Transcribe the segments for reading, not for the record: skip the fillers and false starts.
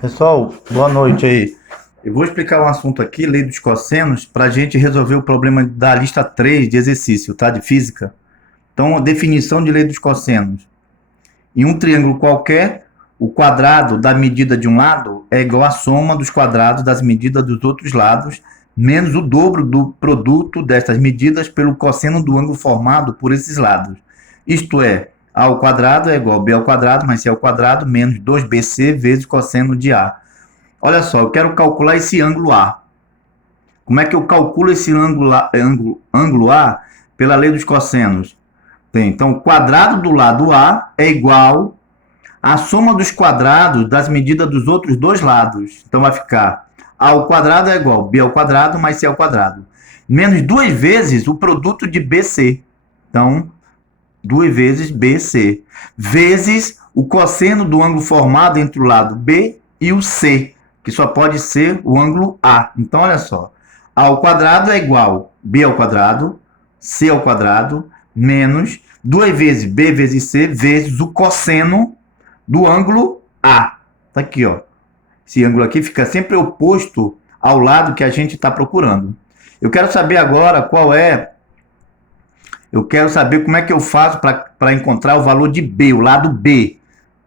Pessoal, boa noite aí. Eu vou explicar um assunto aqui, lei dos cossenos, para a gente resolver o problema da lista 3 de exercício, tá? De física. Então, a definição de lei dos cossenos. Em um triângulo qualquer, o quadrado da medida de um lado é igual à soma dos quadrados das medidas dos outros lados, menos o dobro do produto destas medidas pelo cosseno do ângulo formado por esses lados. Isto é, a ao quadrado é igual a b ao quadrado mais c ao quadrado menos 2bc vezes cosseno de a. Olha só, eu quero calcular esse ângulo A. Como é que eu calculo esse ângulo A? Pela lei dos cossenos. Então, o quadrado do lado A é igual à soma dos quadrados das medidas dos outros dois lados. Então, vai ficar A ao quadrado é igual a B ao quadrado mais C ao quadrado. Menos duas vezes o produto de BC. Então, duas vezes BC. Vezes o cosseno do ângulo formado entre o lado B e o C, que só pode ser o ângulo A. Então, olha só. A ao quadrado é igual a B ao quadrado, C ao quadrado, menos 2 vezes B vezes C, vezes o cosseno do ângulo A. Tá aqui, ó. Esse ângulo aqui fica sempre oposto ao lado que a gente está procurando. Eu quero saber agora eu quero saber como é que eu faço para encontrar o valor de B, o lado B.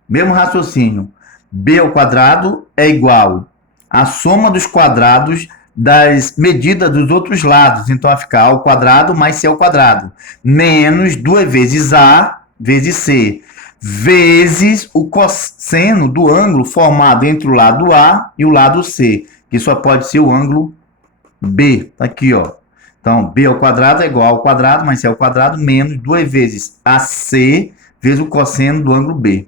Mesmo raciocínio. B ao quadrado é igual à soma dos quadrados das medidas dos outros lados. Então vai ficar A ao quadrado mais C ao quadrado. Menos 2 vezes A vezes C. Vezes o cosseno do ângulo formado entre o lado A e o lado C. Que só pode ser o ângulo B. Tá aqui, ó. Então, B ao quadrado é igual ao quadrado mais C ao quadrado menos 2 vezes AC vezes o cosseno do ângulo B.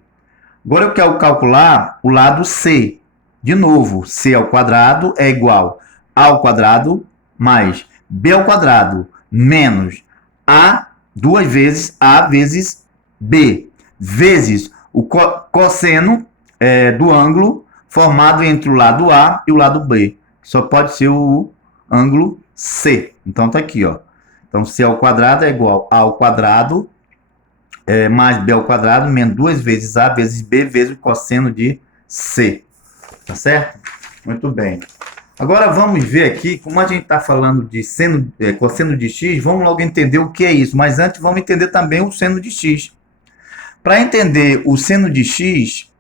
Agora eu quero calcular o lado C. De novo, C ao quadrado é igual A ao quadrado mais B ao quadrado menos A duas vezes A vezes B vezes o cosseno do ângulo formado entre o lado A e o lado B. Só pode ser o ângulo C. Então tá aqui, ó. Então C ao quadrado é igual A ao quadrado mais B ao quadrado menos 2 vezes A vezes B vezes o cosseno de C. Tá certo? Muito bem. Agora vamos ver aqui, como a gente está falando de cosseno de x, vamos logo entender o que é isso. Mas antes vamos entender também o seno de x. Para entender o seno de x,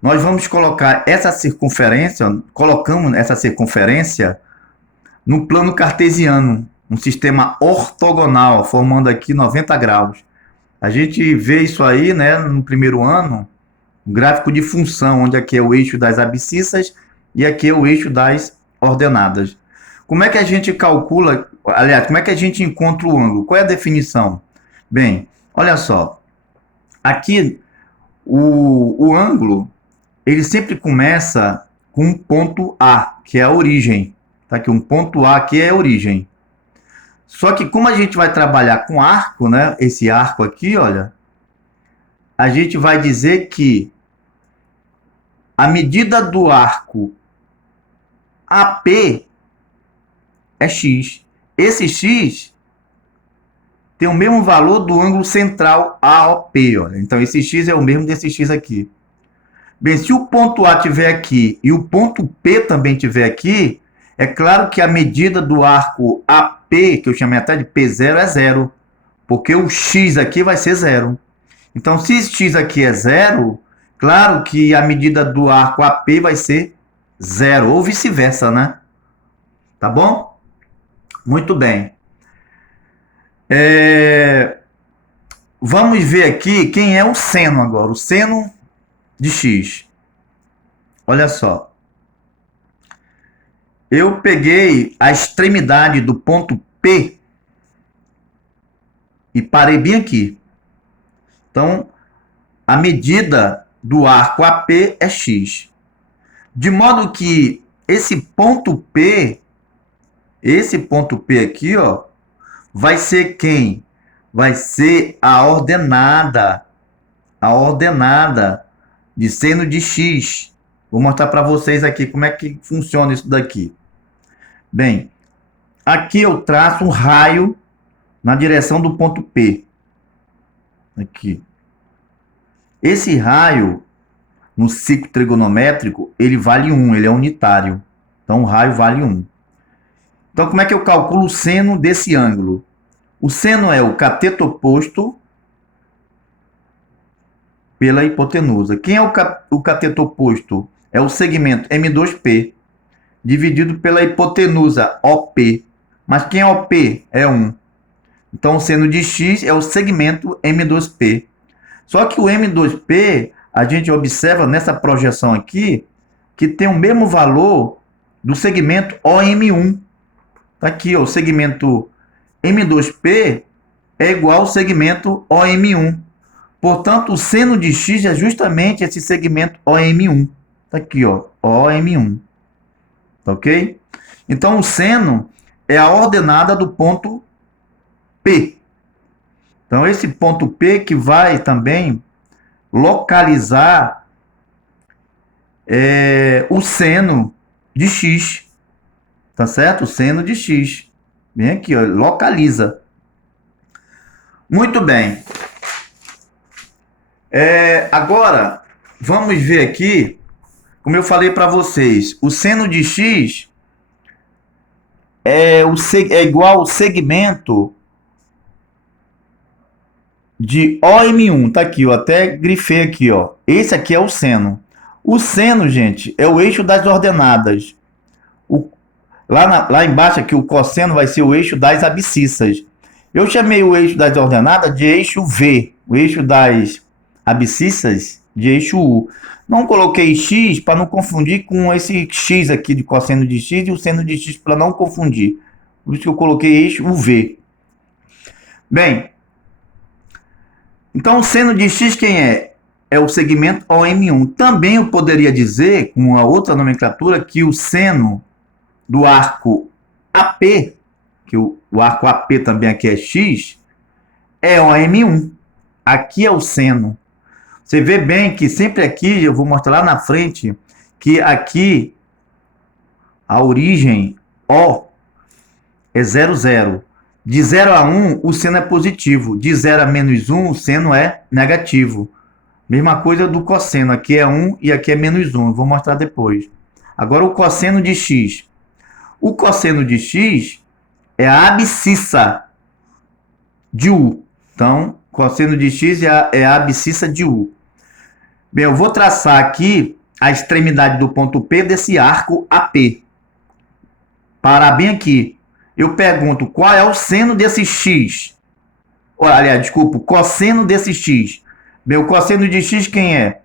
nós vamos colocar essa circunferência, colocamos essa circunferência no plano cartesiano, um sistema ortogonal, formando aqui 90 graus. A gente vê isso aí, né, no primeiro ano, um gráfico de função, onde aqui é o eixo das abscissas e aqui é o eixo das ordenadas. Como é que a gente calcula, aliás, como é que a gente encontra o ângulo? Qual é a definição? Bem, olha só, aqui o ângulo, ele sempre começa com um ponto A, que é a origem. Tá aqui, um ponto A aqui é a origem. Só que como a gente vai trabalhar com arco, né? Esse arco aqui, olha, a gente vai dizer que a medida do arco AP é x. Esse x tem o mesmo valor do ângulo central AOP, olha. Então esse x é o mesmo desse x aqui. Bem, se o ponto A estiver aqui e o ponto P também estiver aqui, é claro que a medida do arco AP, que eu chamei até de P0, é zero. Porque o x aqui vai ser zero. Então, se esse x aqui é zero, claro que a medida do arco AP vai ser zero, ou vice-versa, né? Tá bom? Muito bem. Vamos ver aqui quem é o seno agora. O seno de x. Olha só. Eu peguei a extremidade do ponto P e parei bem aqui. Então, a medida do arco AP é x. De modo que esse ponto P aqui, ó, vai ser quem? Vai ser a ordenada de seno de x. Vou mostrar para vocês aqui como é que funciona isso daqui. Bem, aqui eu traço um raio na direção do ponto P. Aqui. Esse raio no ciclo trigonométrico, ele vale 1, ele é unitário. Então, o raio vale 1. Então, como é que eu calculo o seno desse ângulo? O seno é o cateto oposto pela hipotenusa. Quem é o cateto oposto? É o segmento M2P, dividido pela hipotenusa OP. Mas quem é OP? É 1. Então, o seno de x é o segmento M2P. Só que o M2P, a gente observa nessa projeção aqui, que tem o mesmo valor do segmento OM1. Está aqui, ó, o segmento M2P é igual ao segmento OM1. Portanto, o seno de x é justamente esse segmento OM1. Está aqui, ó, OM1. Tá ok? Então, o seno é a ordenada do ponto P. Então, esse ponto P que vai também localizar o seno de x. Tá certo? O seno de x. Vem aqui, ó, localiza. Muito bem. Agora, vamos ver aqui, como eu falei para vocês, o seno de x é igual ao segmento de OM1. Tá aqui, eu até grifei aqui, ó. Esse aqui é o seno. O seno, gente, é o eixo das ordenadas. Lá embaixo aqui, o cosseno vai ser o eixo das abscissas. Eu chamei o eixo das ordenadas de eixo V, o eixo das abscissas de eixo U. Não coloquei x para não confundir com esse x aqui de cosseno de x e o seno de x para não confundir. Por isso que eu coloquei eixo UV. Bem, então o seno de x quem é? É o segmento OM1. Também eu poderia dizer, com uma outra nomenclatura, que o seno do arco AP, que o arco AP também aqui é x, é OM1. Aqui é o seno. Você vê bem que sempre aqui, eu vou mostrar lá na frente, que aqui a origem O é 0, 0. De 0 a 1, o seno é positivo. De 0 a menos 1, o seno é negativo. Mesma coisa do cosseno. Aqui é 1 e aqui é menos 1. Eu vou mostrar depois. Agora o cosseno de x. O cosseno de x é a abscissa de U. Então, cosseno de x é a abscissa de U. Bem, eu vou traçar aqui a extremidade do ponto P desse arco AP. Parar bem aqui. Eu pergunto, qual é o seno desse x? Aliás, desculpa, o cosseno desse x. Bem, o cosseno de x quem é?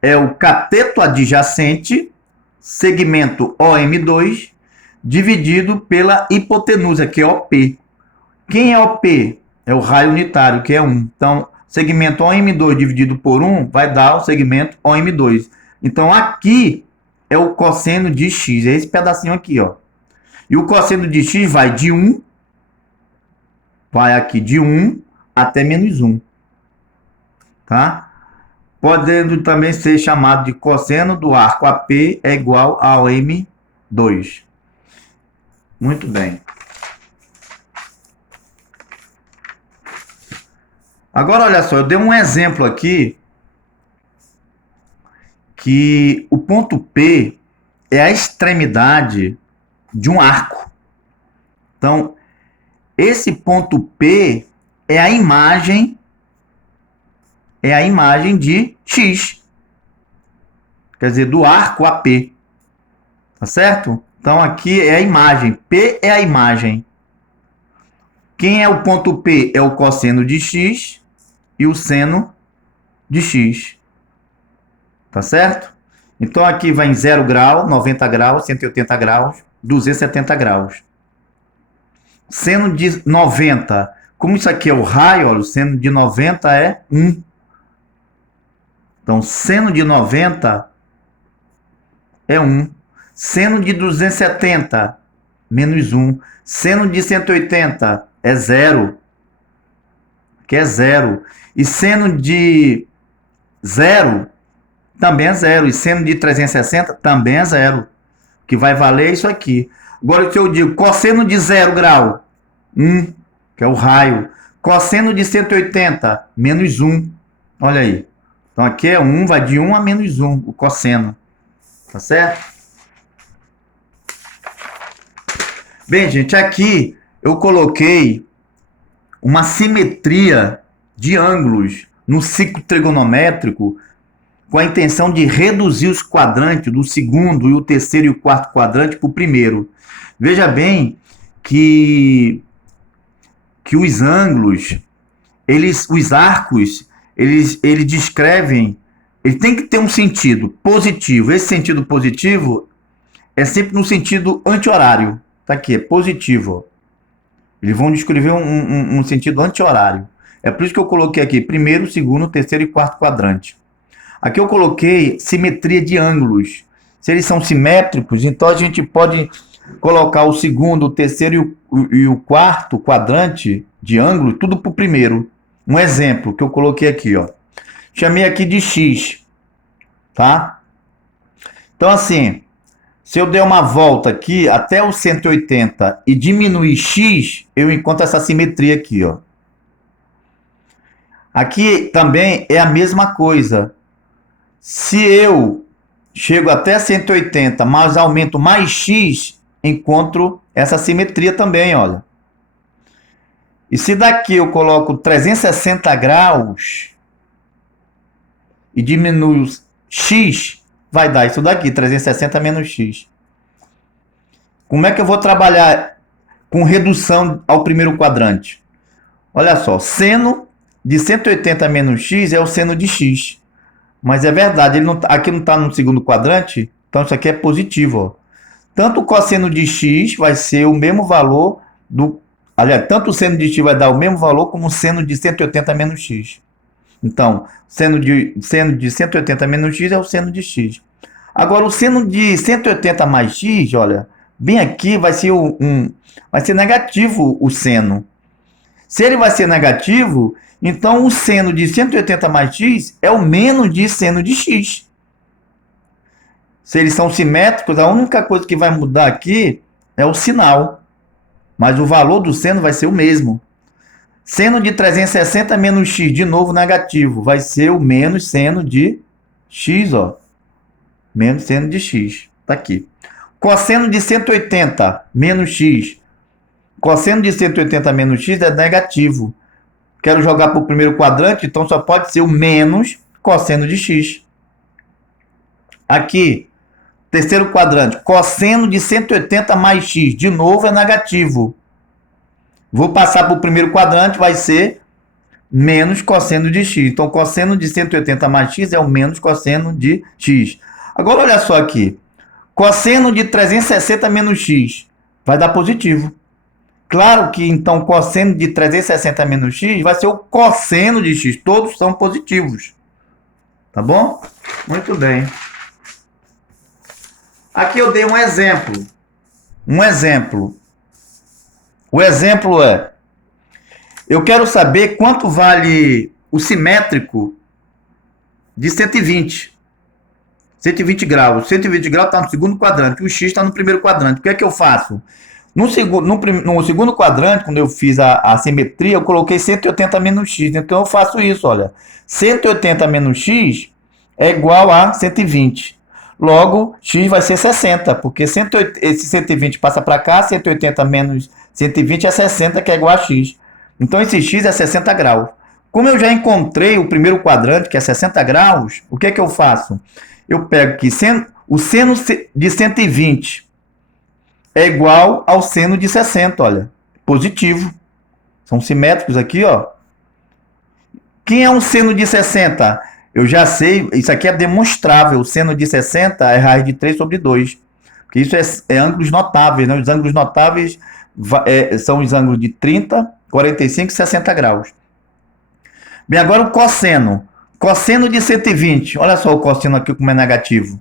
É o cateto adjacente, segmento OM2, dividido pela hipotenusa, que é OP. Quem é OP? É o raio unitário, que é 1. Então, segmento OM2 dividido por 1 vai dar o segmento OM2. Então, aqui é o cosseno de x. É esse pedacinho aqui, ó. E o cosseno de x vai de 1, vai aqui de 1 até menos 1. Tá? Podendo também ser chamado de cosseno do arco AP é igual ao M2. Muito bem. Agora, olha só, eu dei um exemplo aqui que o ponto P é a extremidade de um arco. Então, esse ponto P é a imagem de X. Quer dizer, do arco AP. Tá certo? Então, aqui é a imagem. P é a imagem. Quem é o ponto P? É o cosseno de X e o seno de X. Tá certo? Então, aqui vai em 0 grau, 90 graus, 180 graus, 270 graus. Seno de 90. Como isso aqui é o raio, olha, o seno de 90 é 1. Então, seno de 90 é 1. Seno de 270, menos 1. Seno de 180 é 0. Que é 0. E seno de 0 também é 0. E seno de 360 também é 0. Que vai valer isso aqui. Agora, se eu digo cosseno de 0 grau, 1, que é o raio. Cosseno de 180, menos 1. Olha aí. Então aqui é 1, vai de 1 a menos 1, o cosseno. Tá certo? Bem, gente, aqui eu coloquei uma simetria de ângulos no ciclo trigonométrico com a intenção de reduzir os quadrantes do segundo e o terceiro e o quarto quadrante para o primeiro. Veja bem que os ângulos, os arcos, eles descrevem, ele tem que ter um sentido positivo. Esse sentido positivo é sempre no sentido anti-horário. Tá aqui, é positivo. Eles vão descrever um sentido anti-horário. É por isso que eu coloquei aqui primeiro, segundo, terceiro e quarto quadrante. Aqui eu coloquei simetria de ângulos. Se eles são simétricos, então a gente pode colocar o segundo, o terceiro e o quarto quadrante de ângulo, tudo para o primeiro. Um exemplo que eu coloquei aqui, ó. Chamei aqui de X, tá? Então, assim, se eu der uma volta aqui até o 180 e diminuir X, eu encontro essa simetria aqui, ó. Aqui também é a mesma coisa. Se eu chego até 180, mas aumento mais X, encontro essa simetria também, olha. E se daqui eu coloco 360 graus e diminuo X, vai dar isso daqui, 360 menos X. Como é que eu vou trabalhar com redução ao primeiro quadrante? Olha só, seno de 180 menos X é o seno de X. Mas é verdade, ele não, aqui não está no segundo quadrante, então isso aqui é positivo. Ó. Tanto o cosseno de X vai ser o mesmo valor do... Aliás, tanto o seno de X vai dar o mesmo valor como o seno de 180 menos X. Então, seno de 180 menos X é o seno de X. Agora, o seno de 180 mais X, olha, bem aqui vai ser vai ser negativo o seno. Se ele vai ser negativo, então o seno de 180 mais x é o menos de seno de x. Se eles são simétricos, a única coisa que vai mudar aqui é o sinal. Mas o valor do seno vai ser o mesmo. Seno de 360 menos x, de novo negativo, vai ser o menos seno de x, ó. Menos seno de x. Tá aqui. Cosseno de 180 menos x. Cosseno de 180 menos x é negativo. Quero jogar para o primeiro quadrante, então só pode ser o menos cosseno de x. Aqui, terceiro quadrante, cosseno de 180 mais x, de novo é negativo. Vou passar para o primeiro quadrante, vai ser menos cosseno de x. Então, cosseno de 180 mais x é o menos cosseno de x. Agora, olha só aqui. Cosseno de 360 menos x vai dar positivo. Claro que, então, cosseno de 360 menos x vai ser o cosseno de x. Todos são positivos. Tá bom? Muito bem. Aqui eu dei um exemplo. Um exemplo. O exemplo é... Eu quero saber quanto vale o simétrico de 120. 120 graus. 120 graus está no segundo quadrante. O x está no primeiro quadrante. O que é que eu faço? No segundo quadrante, quando eu fiz a simetria, eu coloquei 180 menos x. Então eu faço isso, olha. 180 menos x é igual a 120. Logo, x vai ser 60, porque esse 120 passa para cá, 180 menos 120 é 60, que é igual a x. Então esse x é 60 graus. Como eu já encontrei o primeiro quadrante, que é 60 graus, o que é que eu faço? Eu pego aqui o seno de 120 é igual ao seno de 60, olha. Positivo. São simétricos aqui, ó. Quem é um seno de 60? Eu já sei, isso aqui é demonstrável. O seno de 60 é raiz de 3 sobre 2. Porque isso é ângulos notáveis, né? Os ângulos notáveis são os ângulos de 30, 45 e 60 graus. Bem, agora o cosseno. Cosseno de 120. Olha só o cosseno aqui como é negativo.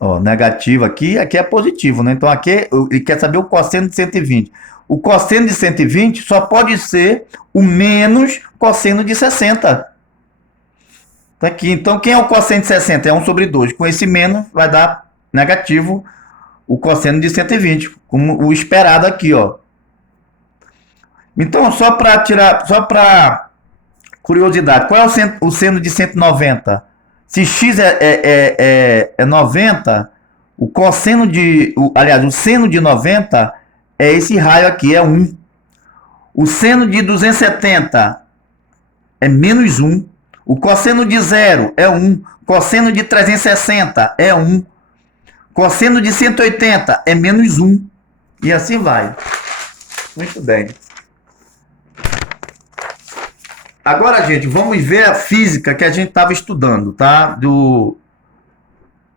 Ó, negativo aqui é positivo, né? Então aqui ele quer saber o cosseno de 120. O cosseno de 120 só pode ser o menos cosseno de 60. Tá aqui. Então quem é o cosseno de 60? É 1 sobre 2. Com esse menos vai dar negativo o cosseno de 120, como o esperado aqui, ó. Então só para Curiosidade, qual é o seno de 190? Se x é 90, o cosseno aliás, o seno de 90 é esse raio aqui, é 1. O seno de 270 é menos 1. O cosseno de 0 é 1. Cosseno de 360 é 1. Cosseno de 180 é menos 1. E assim vai. Muito bem. Agora, gente, vamos ver a física que a gente estava estudando, tá? Do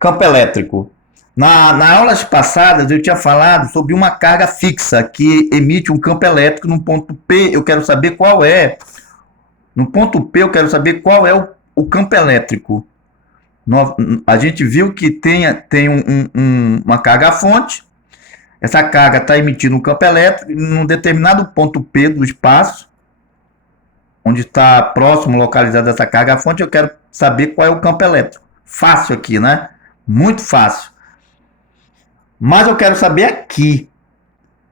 campo elétrico. Na aulas passadas, eu tinha falado sobre uma carga fixa que emite um campo elétrico no ponto P. Eu quero saber qual é. No ponto P, eu quero saber qual é o campo elétrico. A gente viu que tem uma carga fonte. Essa carga está emitindo um campo elétrico em um determinado ponto P do espaço, onde está próximo localizada essa carga fonte. Eu quero saber qual é o campo elétrico. Fácil aqui, né? Muito fácil. Mas eu quero saber aqui,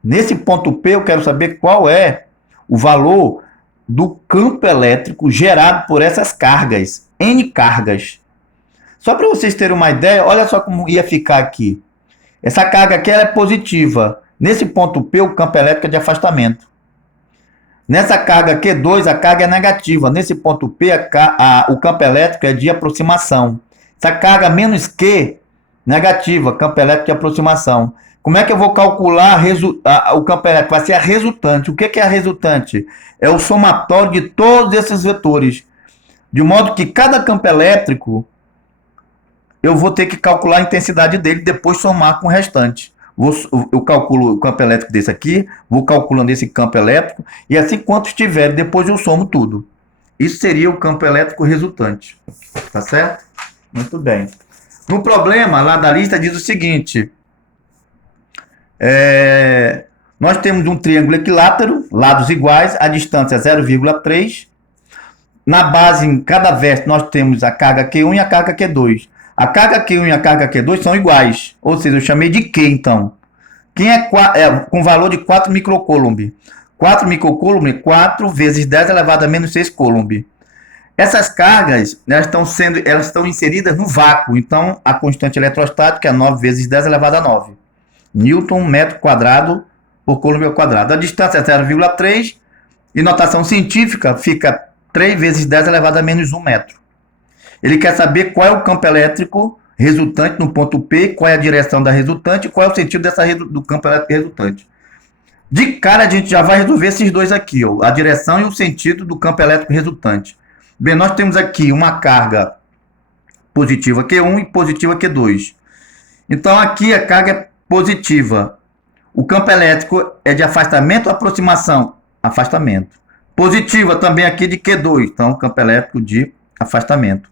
nesse ponto P, eu quero saber qual é o valor do campo elétrico gerado por essas cargas, N cargas. Só para vocês terem uma ideia, olha só como ia ficar aqui. Essa carga aqui ela é positiva. Nesse ponto P, o campo elétrico é de afastamento. Nessa carga Q2, a carga é negativa. Nesse ponto P, o campo elétrico é de aproximação. Essa carga menos Q, negativa, campo elétrico de aproximação. Como é que eu vou calcular o campo elétrico? Vai ser a resultante. O que é a resultante? É o somatório de todos esses vetores. De modo que cada campo elétrico, eu vou ter que calcular a intensidade dele e depois somar com o restante. Eu calculo o campo elétrico desse aqui, vou calculando esse campo elétrico, e assim quantos tiver, depois eu somo tudo. Isso seria o campo elétrico resultante. Tá certo? Muito bem. No problema lá da lista diz o seguinte: nós temos um triângulo equilátero, lados iguais, a distância é 0,3. Na base, em cada vértice, nós temos a carga Q1 e a carga Q2. A carga Q1 e a carga Q2 são iguais, ou seja, eu chamei de Q, então. Quem com valor de 4 microcoulomb. 4 microcoulomb, 4 vezes 10 elevado a menos 6 coulomb. Essas cargas, elas estão inseridas no vácuo, então a constante eletrostática é 9 vezes 10 elevado a 9. Newton, metro quadrado, por coulomb ao quadrado. A distância é 0,3 e notação científica fica 3 vezes 10 elevado a menos 1 metro. Ele quer saber qual é o campo elétrico resultante no ponto P, qual é a direção da resultante e qual é o sentido do campo elétrico resultante. De cara, a gente já vai resolver esses dois aqui, ó, a direção e o sentido do campo elétrico resultante. Bem, nós temos aqui uma carga positiva Q1 e positiva Q2. Então, aqui a carga é positiva. O campo elétrico é de afastamento ou aproximação? Afastamento. Positiva também aqui de Q2, então campo elétrico de afastamento.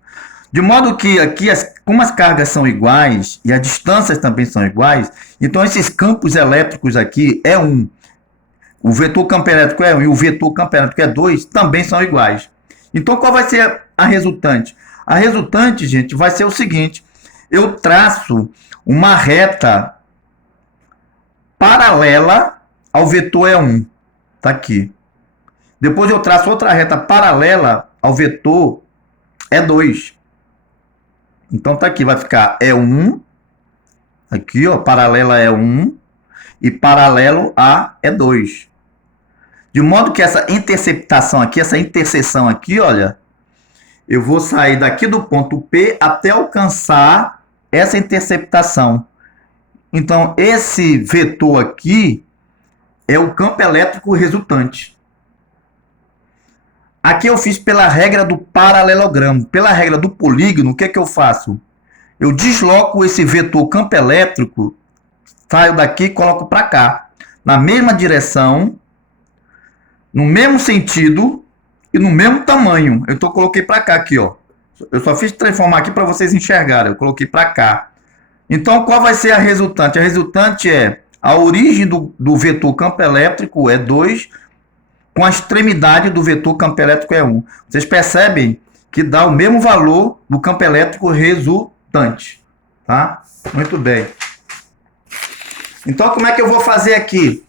De modo que aqui, como as cargas são iguais e as distâncias também são iguais, então esses campos elétricos aqui é 1. O vetor campo elétrico é 1 e o vetor campo elétrico é 2, também são iguais. Então qual vai ser a resultante? A resultante, gente, vai ser o seguinte: eu traço uma reta paralela ao vetor E1. Está aqui. Depois eu traço outra reta paralela ao vetor E2. Então tá aqui, vai ficar E1, aqui ó, paralela a E1 e paralelo a E2. De modo que essa interceptação aqui, essa interseção aqui, olha, eu vou sair daqui do ponto P até alcançar essa interceptação. Então esse vetor aqui é o campo elétrico resultante. Aqui eu fiz pela regra do paralelogramo. Pela regra do polígono, o que é que eu faço? Eu desloco esse vetor campo elétrico, saio daqui e coloco para cá. Na mesma direção, no mesmo sentido e no mesmo tamanho. Eu coloquei para cá aqui, ó. Eu só fiz transformar aqui para vocês enxergarem. Eu coloquei para cá. Então, qual vai ser a resultante? A resultante é a origem do vetor campo elétrico é 2, com a extremidade do vetor campo elétrico é 1. Vocês percebem que dá o mesmo valor do campo elétrico resultante. Tá? Muito bem. Então, como é que eu vou fazer aqui?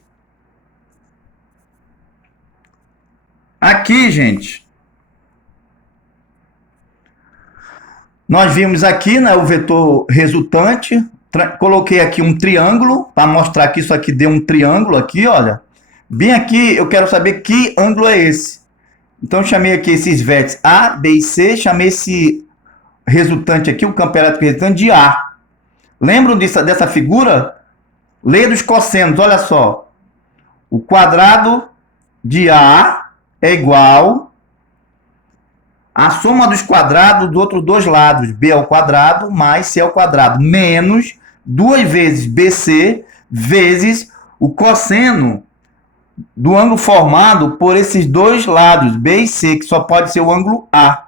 Aqui, gente, Nós vimos aqui, né, o vetor resultante. Coloquei aqui um triângulo para mostrar que isso aqui deu um triângulo aqui, olha. Bem aqui, eu quero saber que ângulo é esse. Então, chamei aqui esses vértices A, B e C, chamei esse resultante aqui, o campo elétrico resultante, de A. Lembram dessa figura? Lei dos cossenos, olha só. O quadrado de A é igual à soma dos quadrados dos outros dois lados, B ao quadrado mais C ao quadrado, menos 2 vezes BC vezes o cosseno do ângulo formado por esses dois lados, B e C, que só pode ser o ângulo A.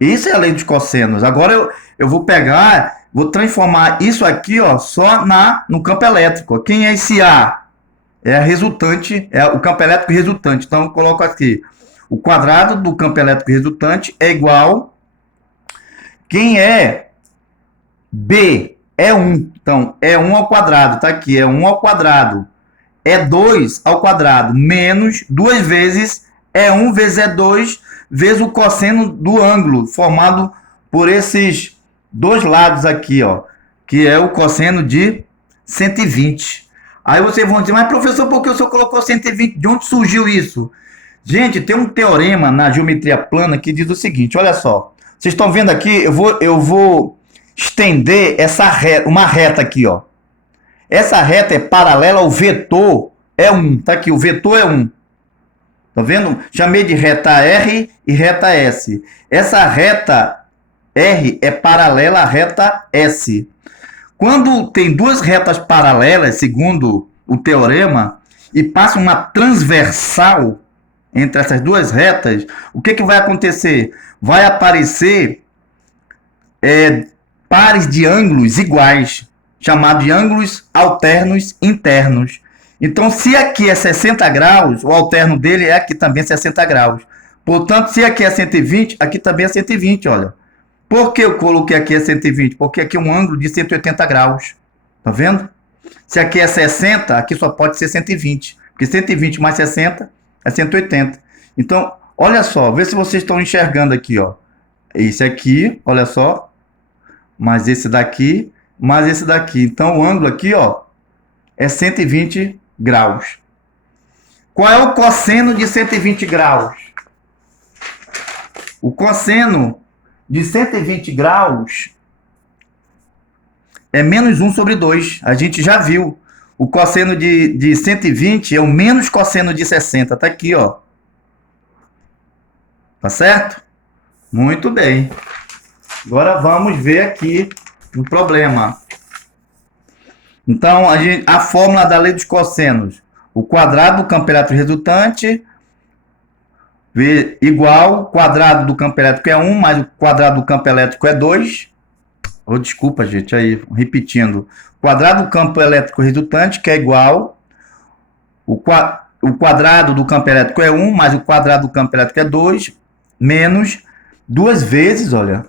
Isso é a lei dos cossenos. Agora eu vou pegar, vou transformar isso aqui, ó, só no campo elétrico. Quem é esse A? É a resultante, é o campo elétrico resultante. Então eu coloco aqui, o quadrado do campo elétrico resultante é igual, quem é B? É 1. Então, é 1 ao quadrado, tá aqui, é 1 ao quadrado. É 2 ao quadrado, menos 2 vezes, é 1 vezes é 2, vezes o cosseno do ângulo, formado por esses dois lados aqui, ó, que é o cosseno de 120. Aí vocês vão dizer, mas professor, por que o senhor colocou 120? De onde surgiu isso? Gente, tem um teorema na geometria plana que diz o seguinte, olha só. Vocês estão vendo aqui, eu vou estender essa reta, uma reta aqui, ó. Essa reta é paralela ao vetor E1, tá aqui, o vetor é 1. Tá vendo? Chamei de reta R e reta S. Essa reta R é paralela à reta S. Quando tem duas retas paralelas, segundo o teorema, e passa uma transversal entre essas duas retas, o que vai acontecer? Vai aparecer pares de ângulos iguais, chamados de ângulos alternos internos. Então, se aqui é 60 graus, o alterno dele é aqui também 60 graus. Portanto, se aqui é 120, aqui também é 120, olha. Por que eu coloquei aqui é 120? Porque aqui é um ângulo de 180 graus. Tá vendo? Se aqui é 60, aqui só pode ser 120. Porque 120 mais 60 é 180. Então, olha só, vê se vocês estão enxergando aqui, ó. Esse aqui, olha só. Mais esse daqui, mais esse daqui. Então, o ângulo aqui, ó, é 120 graus. Qual é o cosseno de 120 graus? O cosseno de 120 graus é menos 1 sobre 2. A gente já viu. O cosseno de 120 é o menos cosseno de 60. Tá aqui, ó. Tá certo? Muito bem. Agora vamos ver aqui o problema. Então, a fórmula da lei dos cossenos. O quadrado do campo elétrico resultante igual, o quadrado do campo elétrico é 1, mais o quadrado do campo elétrico é 2. Oh, desculpa, gente, aí, repetindo. O quadrado do campo elétrico resultante, que é igual, o quadrado do campo elétrico é 1, mais o quadrado do campo elétrico é 2, menos 2 vezes, olha,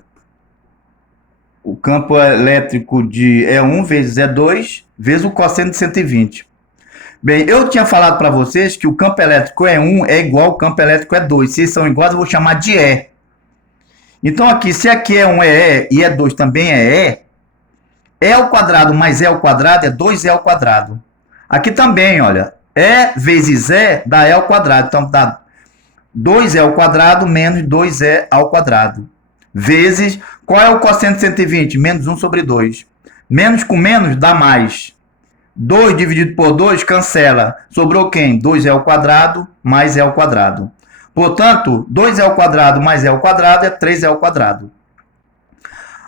o campo elétrico é 1 vezes é 2, vezes o cosseno de 120. Bem, eu tinha falado para vocês que o campo elétrico é 1 é igual ao campo elétrico é 2. Se eles são iguais, eu vou chamar de E. Então, aqui, se aqui é 1 é E e é 2 também é E, E ao quadrado mais E ao quadrado é 2E ao quadrado. Aqui também, olha, E vezes E dá E ao quadrado. Então, dá 2E ao quadrado menos 2E ao quadrado. Vezes, qual é o cosseno de 120? Menos 1 sobre 2. Menos com menos dá mais. 2 dividido por 2 cancela. Sobrou quem? 2E ao quadrado mais E ao quadrado. Portanto, 2E ao quadrado mais E ao quadrado é 3E ao quadrado.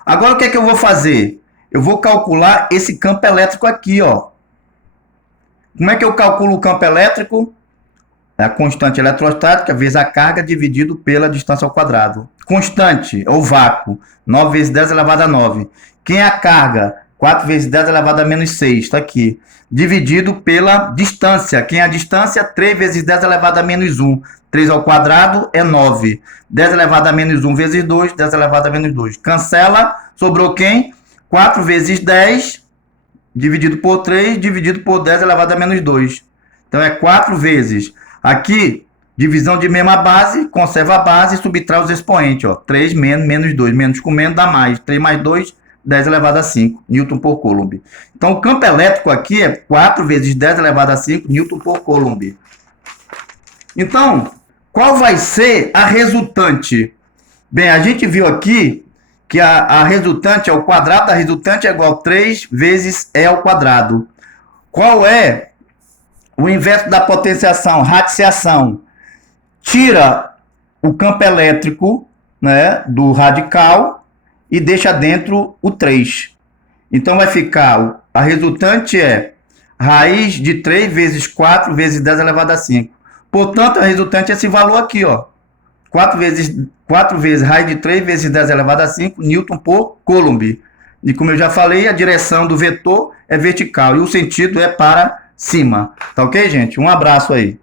Agora, o que é que eu vou fazer? Eu vou calcular esse campo elétrico aqui, ó. Como é que eu calculo o campo elétrico? É a constante eletrostática vezes a carga dividido pela distância ao quadrado. Constante, ou vácuo, 9 vezes 10 elevado a 9. Quem é a carga? 4 vezes 10 elevado a menos 6, está aqui. Dividido pela distância. Quem é a distância? 3 vezes 10 elevado a menos 1. 3 ao quadrado é 9. 10 elevado a menos 1 vezes 2, 10 elevado a menos 2. Cancela, sobrou quem? 4 vezes 10, dividido por 3, dividido por 10 elevado a menos 2. Então, é 4 vezes. Aqui, Divisão de mesma base, conserva a base e subtrai os expoentes. Ó. 3 menos 2. Menos com menos dá mais. 3 mais 2, 10 elevado a 5 Newton por Coulomb. Então, o campo elétrico aqui é 4 vezes 10 elevado a 5 Newton por Coulomb. Então, qual vai ser a resultante? Bem, a gente viu aqui que a resultante, o quadrado da resultante é igual a 3 vezes E ao quadrado. Qual é o inverso da potenciação? Radiciação. Tira o campo elétrico, né, do radical e deixa dentro o 3. Então vai ficar, a resultante é raiz de 3 vezes 4 vezes 10 elevado a 5. Portanto, a resultante é esse valor aqui, ó. 4 vezes raiz de 3 vezes 10 elevado a 5 Newton por Coulomb. E como eu já falei, a direção do vetor é vertical e o sentido é para cima. Tá ok, gente? Um abraço aí.